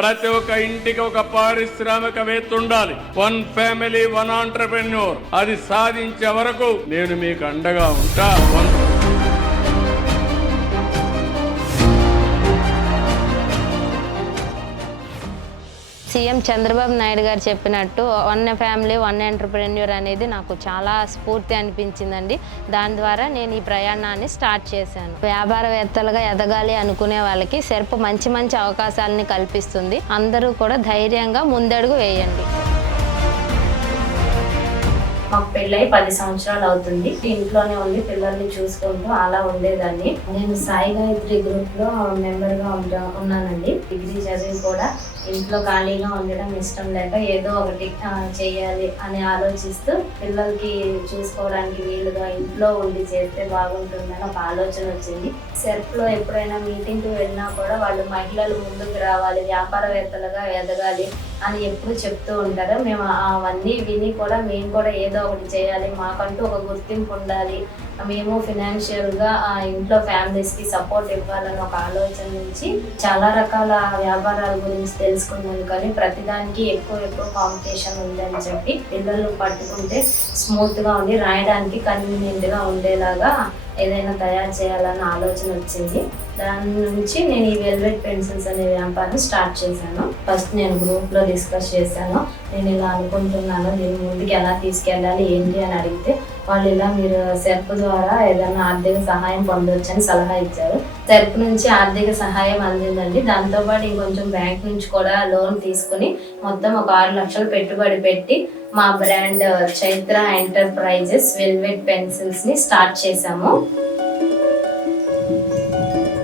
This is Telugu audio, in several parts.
ప్రతి ఒక్క ఇంటికి ఒక పారిశ్రామికవేత్త ఉండాలి. 1 ఫ్యామిలీ 1 ఆంటర్‌ప్రెన్యూర్. అది సాధించే వరకు నేను మీకు అండగా ఉంటా. సీఎం చంద్రబాబు నాయుడు గారు చెప్పినట్టు 1 ఫ్యామిలీ 1 ఎంటర్‌ప్రెన్యూర్ అనేది నాకు చాలా స్ఫూర్తి అనిపించిందండి. దాని ద్వారా నేను ఈ ప్రయాణాన్ని స్టార్ట్ చేశాను. వ్యాపారవేత్తలుగా ఎదగాలి అనుకునే వాళ్ళకి సెర్ప్ మంచి మంచి అవకాశాలని కల్పిస్తుంది. అందరూ కూడా ధైర్యంగా ముందడుగు వేయండి. మాకు పెళ్ళై 10 సంవత్సరాలు అవుతుంది. ఇంట్లోనే ఉండి పిల్లల్ని చూసుకుంటూ అలా ఉండేదాన్ని. నేను సాయి గాయత్రి గ్రూప్ లో మెంబర్ గా ఉన్నానండి. డిగ్రీ చదివి కూడా ఇంట్లో ఖాళీగా ఉండడం ఇష్టం లేక ఏదో ఒకటి చేయాలి అని ఆలోచిస్తూ పిల్లలకి చూసుకోవడానికి వీలుగా ఇంట్లో ఉండి చేస్తే బాగుంటుందని ఒక ఆలోచన వచ్చింది. సెర్ప్ లో ఎప్పుడైనా మీటింగ్ కి వెళ్ళినా కూడా వాళ్ళు మహిళలు ముందుకు రావాలి, వ్యాపారవేత్తలుగా ఎదగాలి అని ఎప్పుడు చెప్తూ ఉంటారు. మేము అవన్నీ విని కూడా మేము కూడా ఏదో ఒకటి చేయాలి, మాకంటూ ఒక గుర్తింపు ఉండాలి, మేము ఫినాన్షియల్గా ఇంట్లో ఫ్యామిలీస్కి సపోర్ట్ ఇవ్వాలని ఒక ఆలోచన నుంచి చాలా రకాల వ్యాపారాల గురించి తెలుసుకున్నాను. కానీ ప్రతిదానికి ఎక్కువ కాంపిటీషన్ ఉందని చెప్పి పిల్లలు పట్టుకుంటే స్మూత్గా ఉండి రాయడానికి కన్వీనియంట్గా ఉండేలాగా ఏదైనా తయారు చేయాలన్న ఆలోచన వచ్చింది. దాని నుంచి నేను ఈ వెల్వెట్ పెన్సిల్స్ అనే వ్యాపారం స్టార్ట్ చేశాను. ఫస్ట్ నేను గ్రూప్లో డిస్కస్ చేశాను. నేను ఇలా అనుకుంటున్నాను, దీన్ని ముందుకు ఎలా తీసుకెళ్ళాలి ఏంటి అని అడిగితే వాళ్ళు ఇలా మీరు సెర్ప్ ద్వారా ఏదైనా ఆర్థిక సహాయం పొందవచ్చు అని సలహా ఇచ్చారు. సెర్ప్ నుంచి ఆర్థిక సహాయం అందిందండి. దాంతోపాటు ఇంకొంచెం బ్యాంక్ నుంచి కూడా లోన్ తీసుకుని మొత్తం ఒక 6 లక్షలు పెట్టుబడి పెట్టి మా brand Chaitra enterprises velvet pencils ని స్టార్ట్ చేశాము.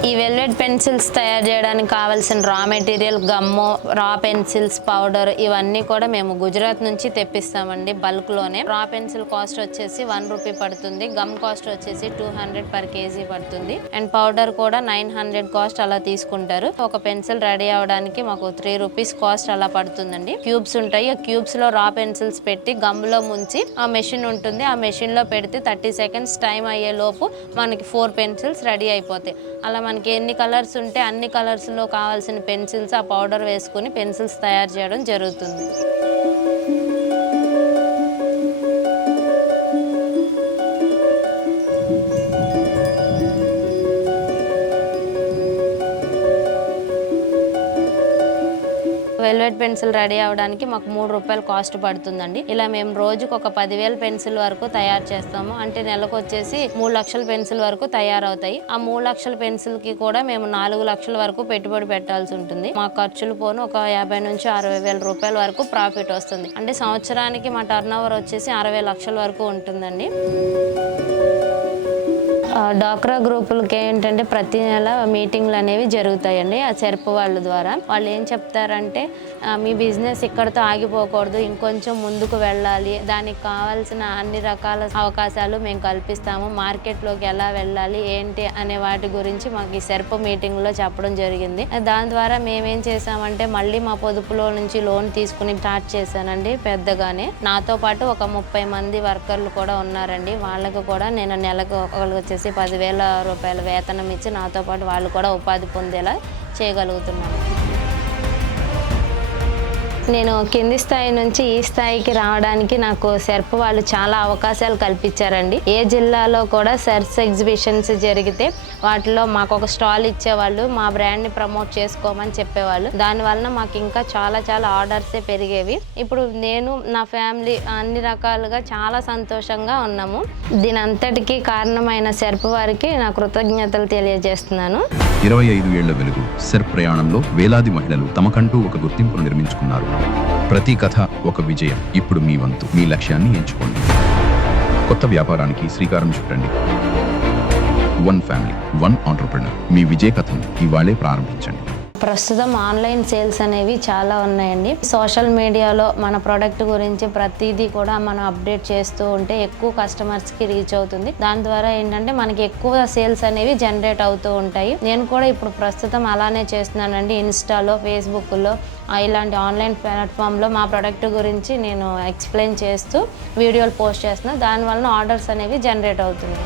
ఈ వెల్వెట్ పెన్సిల్స్ తయారు చేయడానికి కావాల్సిన రా మెటీరియల్ గమ్ము, రా పెన్సిల్స్, పౌడర్ ఇవన్నీ కూడా మేము గుజరాత్ నుంచి తెప్పిస్తామండి బల్క్లోనే. రా పెన్సిల్ కాస్ట్ వచ్చేసి 1 రూపీ పడుతుంది, గమ్ కాస్ట్ వచ్చేసి 200 పర్ కేజీ పడుతుంది, అండ్ పౌడర్ కూడా 900 కాస్ట్ అలా తీసుకుంటారు. ఒక పెన్సిల్ రెడీ అవ్వడానికి మాకు 3 రూపీస్ కాస్ట్ అలా పడుతుందండి. క్యూబ్స్ ఉంటాయి, ఆ క్యూబ్స్ లో రా పెన్సిల్స్ పెట్టి గమ్లో ముంచి ఆ మెషిన్ ఉంటుంది, ఆ మెషిన్ లో పెడితే 30 సెకండ్స్ టైం అయ్యే లోపు మనకి 4 పెన్సిల్స్ రెడీ అయిపోతాయి. అలా మనకి ఎన్ని కలర్స్ ఉంటే అన్ని కలర్స్లో కావాల్సిన పెన్సిల్స్ ఆ పౌడర్ వేసుకుని పెన్సిల్స్ తయారు చేయడం జరుగుతుంది. వెల్వెట్ పెన్సిల్ రెడీ అవ్వడానికి మాకు 3 రూపాయలు కాస్ట్ పడుతుందండి. ఇలా మేము రోజుకు ఒక 10,000 పెన్సిల్ వరకు తయారు చేస్తాము. అంటే నెలకు వచ్చేసి 3 లక్షల పెన్సిల్ వరకు తయారవుతాయి. ఆ 3 లక్షల పెన్సిల్ కి కూడా మేము 4 లక్షల వరకు పెట్టుబడి పెట్టాల్సి ఉంటుంది. మా ఖర్చులు పోను ఒక 50 నుంచి 60 వేల రూపాయల వరకు ప్రాఫిట్ వస్తుంది. అంటే సంవత్సరానికి మా టర్న్ ఓవర్ వచ్చేసి 60 లక్షల వరకు ఉంటుందండి. డాక్రా గ్రూపులకి ఏంటంటే ప్రతి నెల మీటింగ్లు అనేవి జరుగుతాయండి ఆ సెర్ప్ వాళ్ళ ద్వారా. వాళ్ళు ఏం చెప్తారంటే మీ బిజినెస్ ఇక్కడితో ఆగిపోకూడదు, ఇంకొంచెం ముందుకు వెళ్ళాలి, దానికి కావాల్సిన అన్ని రకాల అవకాశాలు మేము కల్పిస్తాము, మార్కెట్లోకి ఎలా వెళ్ళాలి ఏంటి అనే వాటి గురించి మాకు ఈ సెర్ప్ మీటింగ్లో చెప్పడం జరిగింది. దాని ద్వారా మేమేం చేసామంటే మళ్ళీ మా పొదుపులో నుంచి లోన్ తీసుకుని స్టార్ట్ చేశానండి పెద్దగానే. నాతో పాటు ఒక 30 మంది వర్కర్లు కూడా ఉన్నారండి. వాళ్ళకు కూడా నేను నెలకు ఒకరికి వచ్చేసి 10,000 రూపాయల వేతనం ఇచ్చి నాతో పాటు వాళ్ళు కూడా ఉపాధి పొందేలా చేయగలుగుతున్నాను. నేను కింది స్థాయి నుంచి ఈ స్థాయికి రావడానికి నాకు సెర్ప్ వాళ్ళు చాలా అవకాశాలు కల్పించారండి. ఏ జిల్లాలో కూడా సెర్ప్స్ ఎగ్జిబిషన్స్ జరిగితే వాటిలో మాకు ఒక స్టాల్ ఇచ్చేవాళ్ళు, మా బ్రాండ్ని ప్రమోట్ చేసుకోమని చెప్పేవాళ్ళు. దానివల్ల మాకు ఇంకా చాలా ఆర్డర్సే పెరిగేవి. ఇప్పుడు నేను నా ఫ్యామిలీ అన్ని రకాలుగా చాలా సంతోషంగా ఉన్నాము. దీని అంతటికీ కారణమైన సెర్ప్ వారికి నా కృతజ్ఞతలు తెలియజేస్తున్నాను. 25 ఏళ్ల వెలుగు సెర్ప్ ప్రయాణంలో వేలాది మహిళలు తమకంటూ ఒక గుర్తింపును నిర్మించుకున్నారు. ప్రతి కథ ఒక విజయం. ఇప్పుడు మీ వంతు. మీ లక్ష్యాన్ని ఎంచుకోండి. కొత్త వ్యాపారానికి శ్రీకారం చుట్టండి. 1 ఫ్యామిలీ 1 ఆంటర్‌ప్రెన్యూర్. మీ విజయ కథను ఇవాళే ప్రారంభించండి. ప్రస్తుతం ఆన్లైన్ సేల్స్ అనేవి చాలా ఉన్నాయండి. సోషల్ మీడియాలో మన ప్రోడక్ట్ గురించి ప్రతిదీ కూడా మనం అప్డేట్ చేస్తూ ఉంటే ఎక్కువ కస్టమర్స్కి రీచ్ అవుతుంది. దాని ద్వారా ఏంటంటే మనకి ఎక్కువ సేల్స్ అనేవి జనరేట్ అవుతూ ఉంటాయి. నేను కూడా ఇప్పుడు ప్రస్తుతం అలానే చేస్తున్నానండి. ఇన్స్టాలో, ఫేస్బుక్లో ఇలాంటి ఆన్లైన్ ప్లాట్ఫామ్లో మా ప్రోడక్ట్ గురించి నేను ఎక్స్ప్లెయిన్ చేస్తూ వీడియోలు పోస్ట్ చేస్తున్నాను. దానివల్ల ఆర్డర్స్ అనేవి జనరేట్ అవుతుంది.